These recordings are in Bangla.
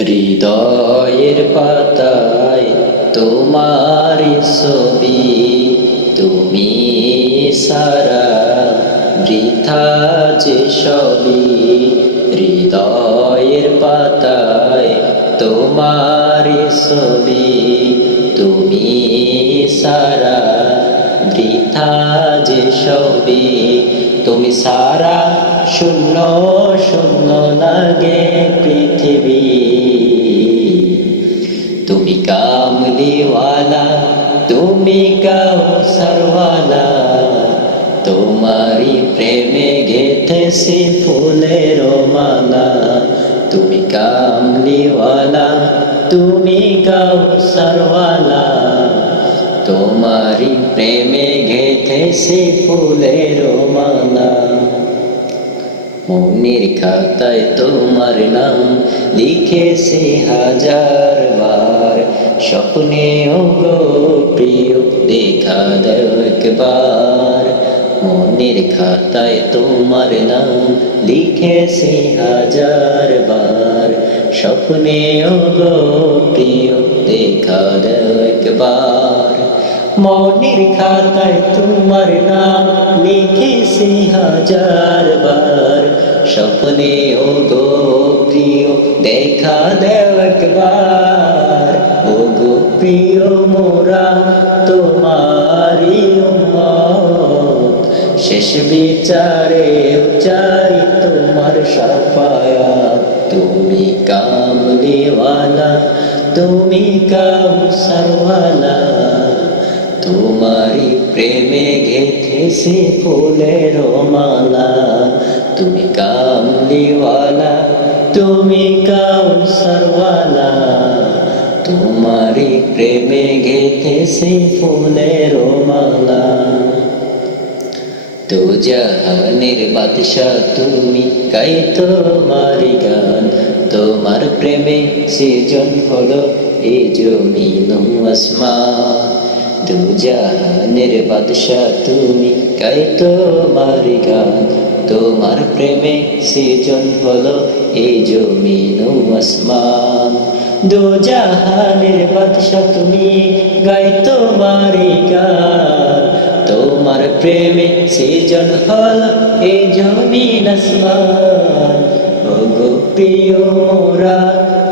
হৃদয়ের পাতায় তোমার ছবি, তুমি সারা বৃথা যে সবই। হৃদয়ের পাতায় তোমার ছবি, তুমি সারা বৃথা যে সবই। তুমি সারা শূন্য শূন্য লাগে পৃথিবী। তুমি কামলিওয়ালা, তুমি কাউসারওয়ালা, তোমারি প্রেমে গেথেছি ফুলের মালা। তুমি কামলিওয়ালা, তুমি কাউসারওয়ালা, তোমারি প্রেমে গেথেছি ফুলের মালা। মনের খাতায় তোমার নাম লিখেছি হাজার বার, স্বপ্নে গো প্রিয় দেখা দাও একবার। মনের খাতায় তোমার নাম লিখেছি হাজার বার, স্বপ্নে গো প্রিয় দেখা দাও একবার। মনের খাতায় তোমার নাম লিখেছি হাজার বার, স্বপ্নে গো প্রিয় দেখা দেও একবার। ও গো প্রিয় মোরা তোমারি উম্মত, শেষ বিচারে চাই তোমার শাফায়াত। তুমি কামলিওয়ালা, তুমি কাউসারওয়ালা, তোমারি প্রেমে গেথেছি ফুলের মালা। তুমি কামলিওয়ালা, তুমি কাউসারওয়ালা, তোমারি প্রেমে গেথেছি ফুলের মালা। তো জাহানের বাদশাহ তুমি, গাই তোমারি গান। তোমার প্রেমে সৃজন হলো এই জমিন আসমান। দু জাহানের বাদশাহ তুমি, গাই তোমার গান। তোমার প্রেমে সৃজন হলো এই জমিন আসমান। দু জাহানের বাদশাহ তুমি, গাই তোমার গান। তোমার প্রেমে সৃজন হলো এই জমিন আসমান। ও গো প্রিয় মোরা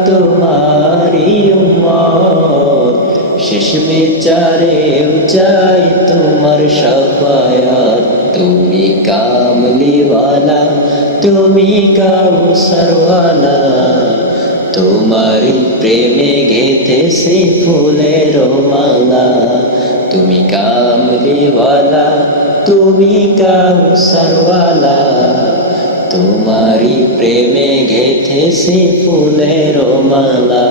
তোমারি উম্মত, শেষ বিচারে চাই তোমার শাফায়াত। তুমি কামলিওয়ালা, তুমি কাউসারওয়ালা, তোমারি প্রেমে গেথেছি ফুলের মালা। তুমি কামলিওয়ালা, তুমি কাউসারওয়ালা, তোমারি প্রেমে গেথেছি ফুলের মালা।